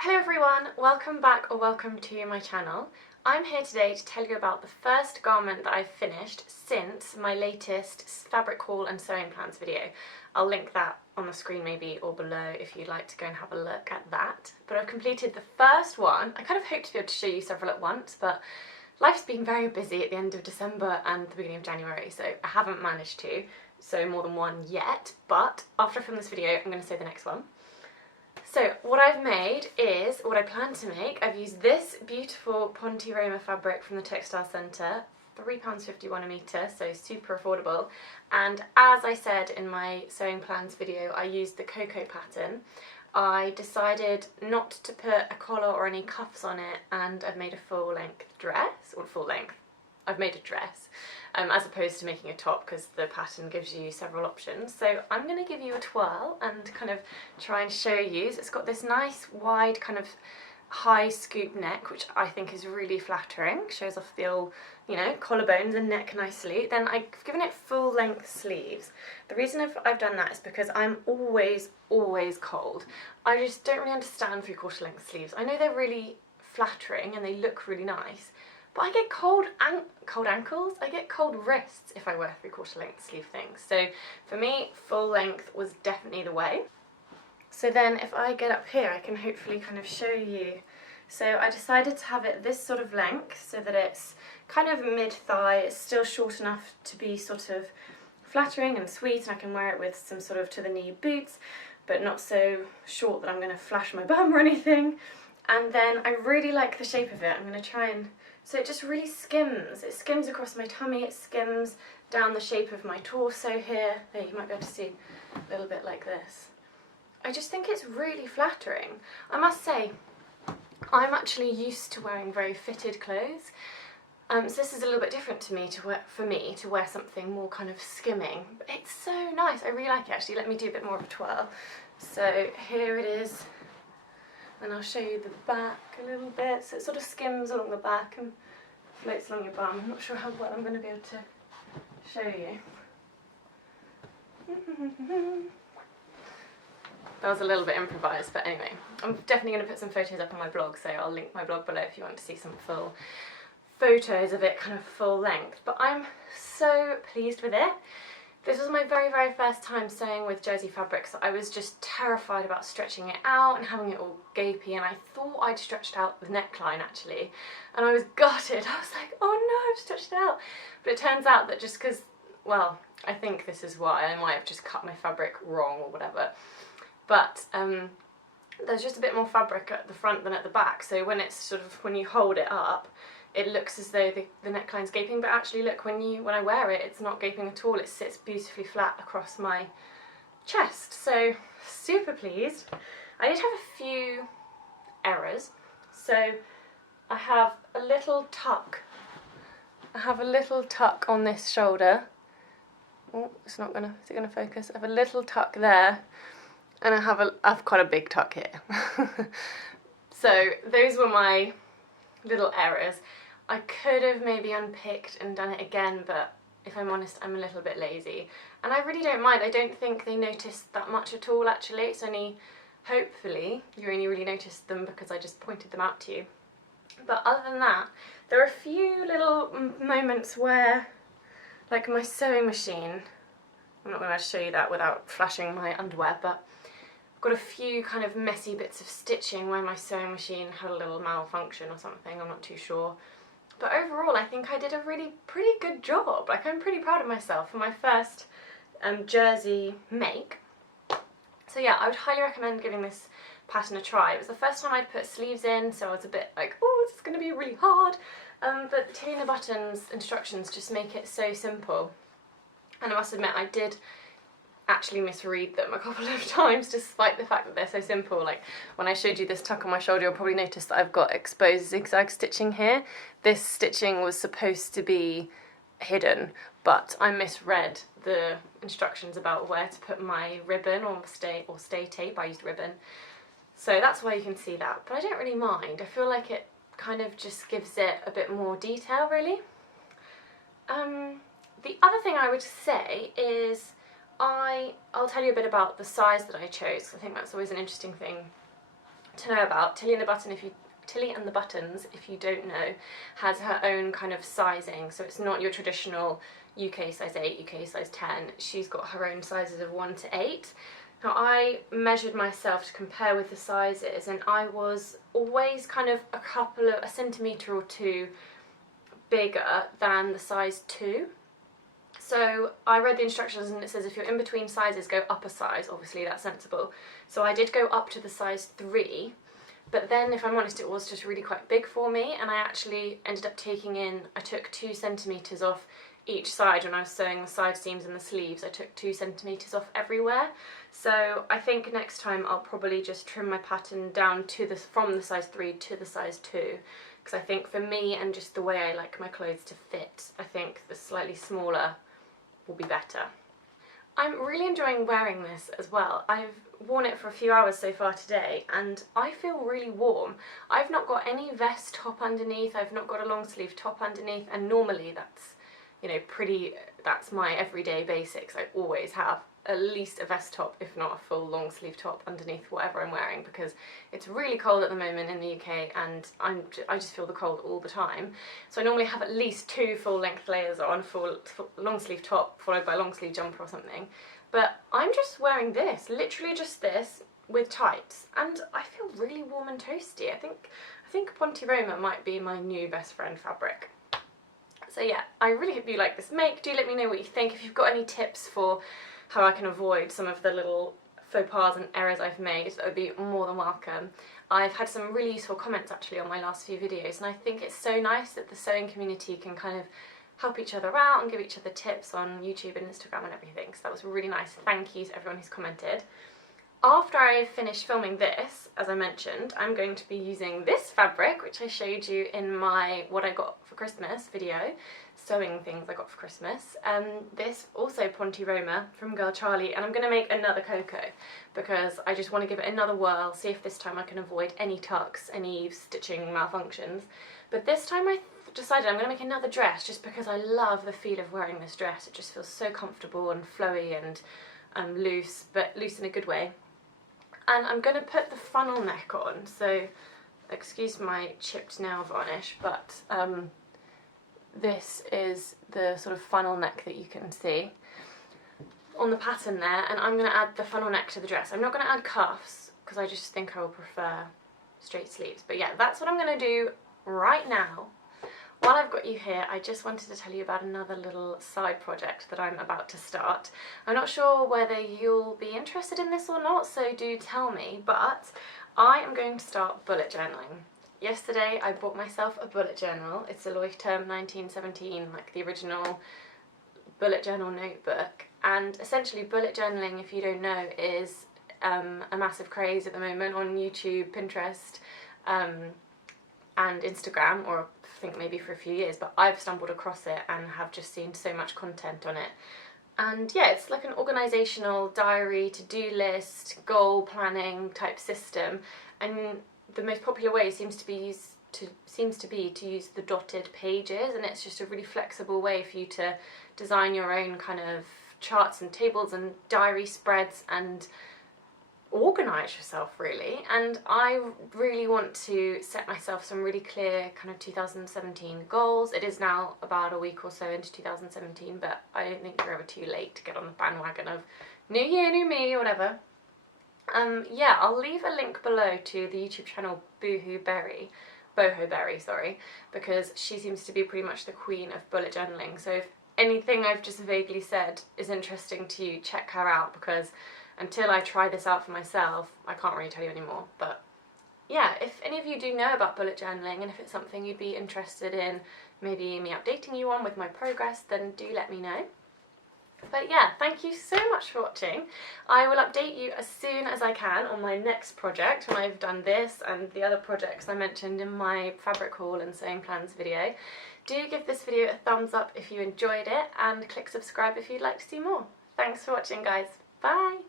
Hello everyone, welcome back or welcome to my channel. I'm here today to tell you about the first garment that I've finished since my latest fabric haul and sewing plans video. I'll link that on the screen maybe or below if you'd like to go and have a look at that. But I've completed the first one. I kind of hoped to be able to show you several at once, but life's been very busy at the end of December and the beginning of January, so I haven't managed to sew more than one yet, but after I film this video I'm going to sew the next one. So what I've made is, what I plan to make, I've used this beautiful Ponte Roma fabric from the Textile Centre, £3.51 a metre, so super affordable. And as I said in my sewing plans video, I used the Coco pattern. I decided not to put a collar or any cuffs on it, and I've made a full length dress, or full length. I've made a dress, as opposed to making a top because the pattern gives you several options. So I'm going to give you a twirl and kind of try and show you. So it's got this nice wide kind of high scoop neck, which I think is really flattering, shows off the old, you know, collarbones and neck nicely. Then I've given it full length sleeves. The reason I've done that is because I'm always cold. I just don't really understand 3/4 length sleeves. I know they're really flattering and they look really nice, but I get cold ankles, I get cold wrists if I wear 3/4 length sleeve things. So for me, full length was definitely the way. So then if I get up here, I can hopefully kind of show you. So I decided to have it this sort of length so that it's kind of mid-thigh, it's still short enough to be sort of flattering and sweet, and I can wear it with some sort of to-the-knee boots, but not so short that I'm going to flash my bum or anything. And then I really like the shape of it. I'm going to try and... So it just really skims. It skims across my tummy, it skims down the shape of my torso here. There, you might be able to see a little bit like this. I just think it's really flattering. I must say, I'm actually used to wearing very fitted clothes. So this is a little bit different to me for me to wear something more kind of skimming. But it's so nice. I really like it actually. Let me do a bit more of a twirl. So here it is. And I'll show you the back a little bit. So it sort of skims along the back and floats along your bum. I'm not sure how well I'm going to be able to show you. That was a little bit improvised, but anyway. I'm definitely going to put some photos up on my blog, so I'll link my blog below if you want to see some full photos of it kind of full length. But I'm so pleased with it. This was my very first time sewing with jersey fabric, so I was just terrified about stretching it out and having it all gapey, and I thought I'd stretched out the neckline actually, and I was gutted. I was like, oh no, I've stretched it out. But it turns out that just because, well, I think this is why, I might have just cut my fabric wrong or whatever, but there's just a bit more fabric at the front than at the back, so when it's sort of, when you hold it up, it looks as though the neckline's gaping, but actually look, when I wear it, it's not gaping at all. It sits beautifully flat across my chest. So super pleased. I did have a few errors. So I have a little tuck. I have a little tuck on this shoulder. Oh, is it gonna focus? I have a little tuck there, and I've quite a big tuck here. So those were my little errors. I could have maybe unpicked and done it again, but if I'm honest, I'm a little bit lazy. And I really don't mind. I don't think they noticed that much at all, actually. It's only, hopefully, you only really noticed them because I just pointed them out to you. But other than that, there are a few little moments where, like my sewing machine, I'm not going to show you that without flashing my underwear, but I've got a few kind of messy bits of stitching where my sewing machine had a little malfunction or something, I'm not too sure. But overall, I think I did a pretty good job. Like, I'm pretty proud of myself for my first jersey make. So yeah, I would highly recommend giving this pattern a try. It was the first time I'd put sleeves in, so I was a bit like, oh, this is going to be really hard. But Tilly the Buttons instructions just make it so simple. And I must admit, I did actually misread them a couple of times, despite the fact that they're so simple. Like when I showed you this tuck on my shoulder, you'll probably notice that I've got exposed zigzag stitching here. This stitching was supposed to be hidden, but I misread the instructions about where to put my ribbon or stay tape. I used ribbon, so that's why you can see that, but I don't really mind. I feel like it kind of just gives it a bit more detail, really. The other thing I would say is I'll tell you a bit about the size that I chose, because I think that's always an interesting thing to know about, Tilly and the Buttons, if you don't know, has her own kind of sizing, so it's not your traditional UK size 8, UK size 10. She's got her own sizes of 1 to 8. Now I measured myself to compare with the sizes, and I was always kind of a centimetre or two bigger than the size 2. So I read the instructions and it says if you're in between sizes, go up a size. Obviously that's sensible. So I did go up to the size 3, but then if I'm honest, it was just really quite big for me, and I actually ended up I took 2 centimetres off each side when I was sewing the side seams and the sleeves. I took 2 centimetres off everywhere. So I think next time I'll probably just trim my pattern down from the size 3 to the size 2, because I think for me and just the way I like my clothes to fit, I think the slightly smaller will be better. I'm really enjoying wearing this as well. I've worn it for a few hours so far today and I feel really warm. I've not got any vest top underneath, I've not got a long sleeve top underneath, and normally that's, you know, that's my everyday basics. I always have at least a vest top, if not a full long sleeve top underneath whatever I'm wearing, because it's really cold at the moment in the UK and I just feel the cold all the time. So I normally have at least 2 full length layers on, full long sleeve top followed by a long sleeve jumper or something. But I'm just wearing this, literally just this, with tights, and I feel really warm and toasty. I think Ponte Roma might be my new best friend fabric. So yeah, I really hope you like this make. Do let me know what you think. If you've got any tips for how I can avoid some of the little faux pas and errors I've made, that would be more than welcome. I've had some really useful comments actually on my last few videos, and I think it's so nice that the sewing community can kind of help each other out and give each other tips on YouTube and Instagram and everything, so that was really nice. Thank you to everyone who's commented. After I finish filming this, as I mentioned, I'm going to be using this fabric, which I showed you in my what I got for Christmas video, sewing things I got for Christmas. This also Ponte Roma from Girl Charlie, and I'm going to make another Coco because I just want to give it another whirl, see if this time I can avoid any tucks, any stitching malfunctions. But this time I decided I'm going to make another dress just because I love the feel of wearing this dress. It just feels so comfortable and flowy and loose, but loose in a good way. And I'm going to put the funnel neck on, so excuse my chipped nail varnish, but this is the sort of funnel neck that you can see on the pattern there, and I'm going to add the funnel neck to the dress. I'm not going to add cuffs because I just think I will prefer straight sleeves, but yeah, that's what I'm going to do right now. While I've got you here, I just wanted to tell you about another little side project that I'm about to start. I'm not sure whether you'll be interested in this or not, so do tell me, but I am going to start bullet journaling. Yesterday I bought myself a bullet journal. It's a Leuchtturm 1917, like the original bullet journal notebook, and essentially bullet journaling, if you don't know, is a massive craze at the moment on YouTube, Pinterest, and Instagram, or I think maybe for a few years, but I've stumbled across it and have just seen so much content on it. And yeah, it's like an organisational diary, to-do list, goal planning type system, and the most popular way seems to be to use the dotted pages, and it's just a really flexible way for you to design your own kind of charts and tables and diary spreads and organise yourself really. And I really want to set myself some really clear kind of 2017 goals. It is now about a week or so into 2017, but I don't think you're ever too late to get on the bandwagon of new year, new me, or whatever. Yeah, I'll leave a link below to the YouTube channel Boho Berry, sorry, because she seems to be pretty much the queen of bullet journaling. So if anything I've just vaguely said is interesting to you, check her out, because until I try this out for myself, I can't really tell you anymore. But yeah, if any of you do know about bullet journaling, and if it's something you'd be interested in maybe me updating you on with my progress, then do let me know. But yeah, thank you so much for watching. I will update you as soon as I can on my next project when I've done this and the other projects I mentioned in my fabric haul and sewing plans video. Do give this video a thumbs up if you enjoyed it, and click subscribe if you'd like to see more. Thanks for watching, guys. Bye!